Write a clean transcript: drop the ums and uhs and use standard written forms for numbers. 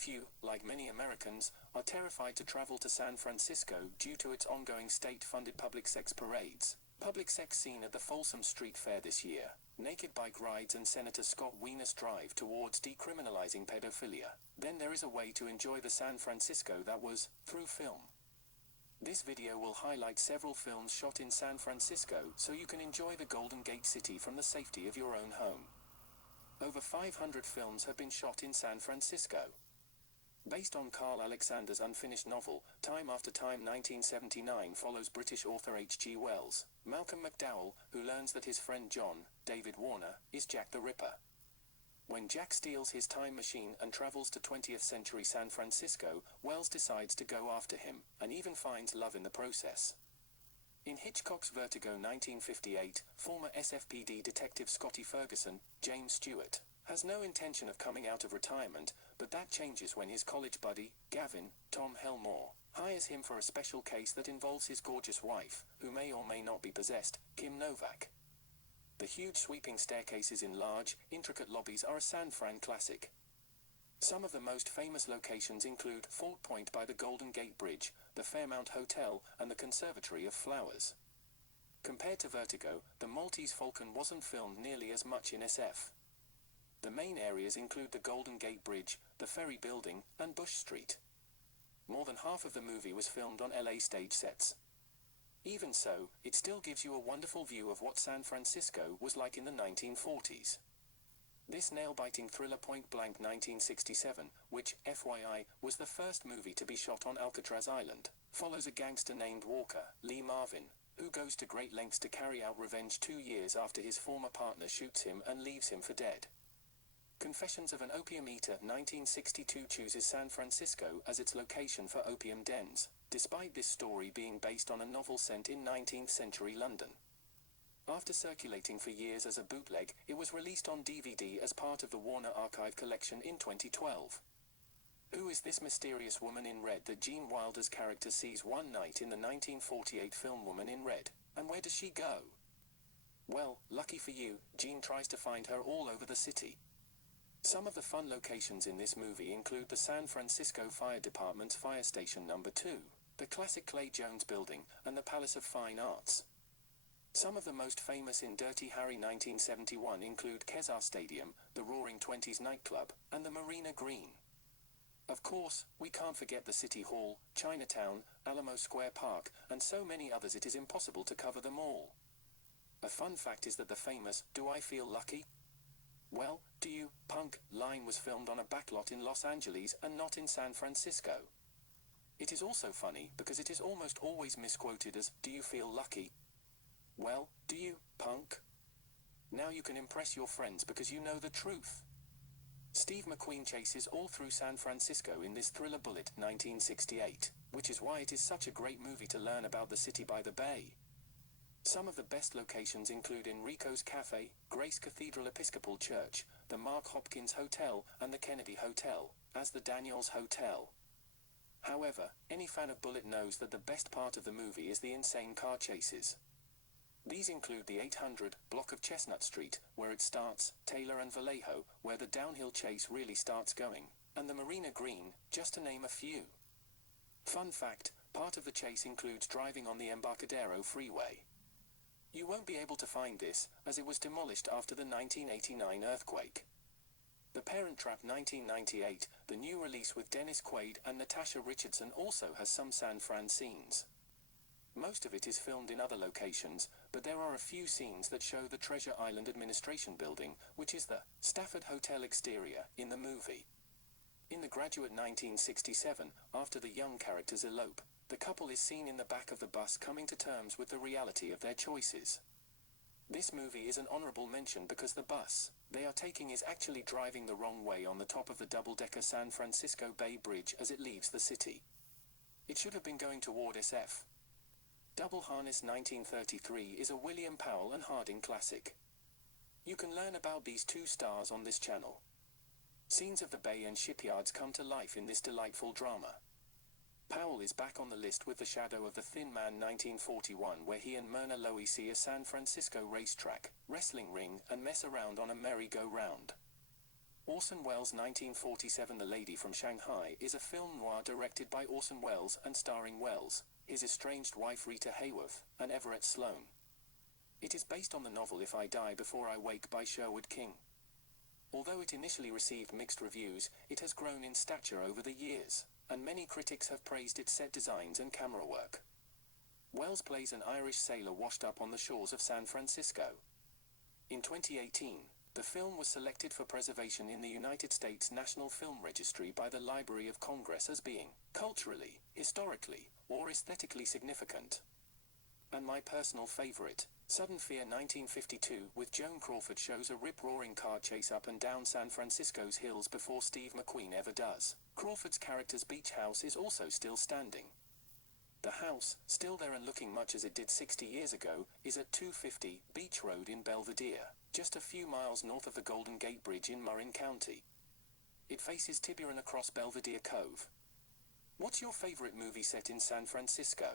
If you, like many Americans, are terrified to travel to San Francisco due to its ongoing state-funded public sex parades, public sex scene at the Folsom Street Fair this year, naked bike rides and Senator Scott Wiener's drive towards decriminalizing pedophilia, then there is a way to enjoy the San Francisco that was, through film. This video will highlight several films shot in San Francisco so you can enjoy the Golden Gate City from the safety of your own home. Over 500 films have been shot in San Francisco. Based on Carl Alexander's unfinished novel, Time After Time 1979 follows British author H.G. Wells, Malcolm McDowell, who learns that his friend John, David Warner, is Jack the Ripper. When Jack steals his time machine and travels to 20th century San Francisco, Wells decides to go after him, and even finds love in the process. In Hitchcock's Vertigo 1958, former SFPD detective Scotty Ferguson, James Stewart, has no intention of coming out of retirement, but that changes when his college buddy, Gavin, Tom Helmore, hires him for a special case that involves his gorgeous wife, who may or may not be possessed, Kim Novak. The huge sweeping staircases in large, intricate lobbies are a San Fran classic. Some of the most famous locations include Fort Point by the Golden Gate Bridge, the Fairmount Hotel, and the Conservatory of Flowers. Compared to Vertigo, the Maltese Falcon wasn't filmed nearly as much in SF. The main areas include the Golden Gate Bridge, the Ferry Building, and Bush Street. More than half of the movie was filmed on LA stage sets. Even so, it still gives you a wonderful view of what San Francisco was like in the 1940s. This nail-biting thriller Point Blank 1967, which, FYI, was the first movie to be shot on Alcatraz Island, follows a gangster named Walker, Lee Marvin, who goes to great lengths to carry out revenge 2 years after his former partner shoots him and leaves him for dead. Confessions of an Opium Eater 1962 chooses San Francisco as its location for opium dens, despite this story being based on a novel set in 19th century London. After circulating for years as a bootleg, it was released on DVD as part of the Warner Archive collection in 2012. Who is this mysterious woman in red that Gene Wilder's character sees one night in the 1948 film Woman in Red, and where does she go? Well, lucky for you, Gene tries to find her all over the city. Some of the fun locations in this movie include the San Francisco Fire Department's Fire Station No. 2, the classic Clay Jones Building, and the Palace of Fine Arts. Some of the most famous in Dirty Harry 1971 include Kezar Stadium, the Roaring Twenties nightclub, and the Marina Green. Of course, we can't forget the City Hall, Chinatown, Alamo Square Park, and so many others it is impossible to cover them all. A fun fact is that the famous "Do I Feel Lucky? Well, do you, punk?" line was filmed on a backlot in Los Angeles and not in San Francisco. It is also funny because it is almost always misquoted as "Do you feel lucky? Well, do you, punk?" Now you can impress your friends because you know the truth. Steve McQueen chases all through San Francisco in this thriller Bullet 1968, which is why it is such a great movie to learn about the city by the bay. Some of the best locations include Enrico's Cafe, Grace Cathedral Episcopal Church, the Mark Hopkins Hotel, and the Kennedy Hotel, as the Daniels Hotel. However, any fan of Bullet knows that the best part of the movie is the insane car chases. These include the 800 block of Chestnut Street, where it starts, Taylor and Vallejo, where the downhill chase really starts going, and the Marina Green, just to name a few. Fun fact, part of the chase includes driving on the Embarcadero Freeway. You won't be able to find this, as it was demolished after the 1989 earthquake. The Parent Trap 1998, the new release with Dennis Quaid and Natasha Richardson, also has some San Fran scenes. Most of it is filmed in other locations, but there are a few scenes that show the Treasure Island Administration Building, which is the Stafford Hotel exterior, in the movie. In The Graduate 1967, after the young characters elope, the couple is seen in the back of the bus coming to terms with the reality of their choices. This movie is an honorable mention because the bus they are taking is actually driving the wrong way on the top of the double-decker San Francisco Bay Bridge as it leaves the city. It should have been going toward SF. Double Harness 1933 is a William Powell and Harding classic. You can learn about these two stars on this channel. Scenes of the bay and shipyards come to life in this delightful drama. Powell is back on the list with The Shadow of the Thin Man 1941, where he and Myrna Lowy see a San Francisco racetrack, wrestling ring, and mess around on a merry-go-round. Orson Welles' 1947 The Lady from Shanghai is a film noir directed by Orson Welles and starring Welles, his estranged wife Rita Hayworth, and Everett Sloane. It is based on the novel If I Die Before I Wake by Sherwood King. Although it initially received mixed reviews, it has grown in stature over the years, and many critics have praised its set designs and camera work. Welles plays an Irish sailor washed up on the shores of San Francisco. In 2018, the film was selected for preservation in the United States National Film Registry by the Library of Congress as being culturally, historically, or aesthetically significant. And my personal favorite, Sudden Fear 1952 with Joan Crawford shows a rip-roaring car chase up and down San Francisco's hills before Steve McQueen ever does. Crawford's character's beach house is also still standing. The house, still there and looking much as it did 60 years ago, is at 250 Beach Road in Belvedere, just a few miles north of the Golden Gate Bridge in Marin County. It faces Tiburon across Belvedere Cove. What's your favorite movie set in San Francisco?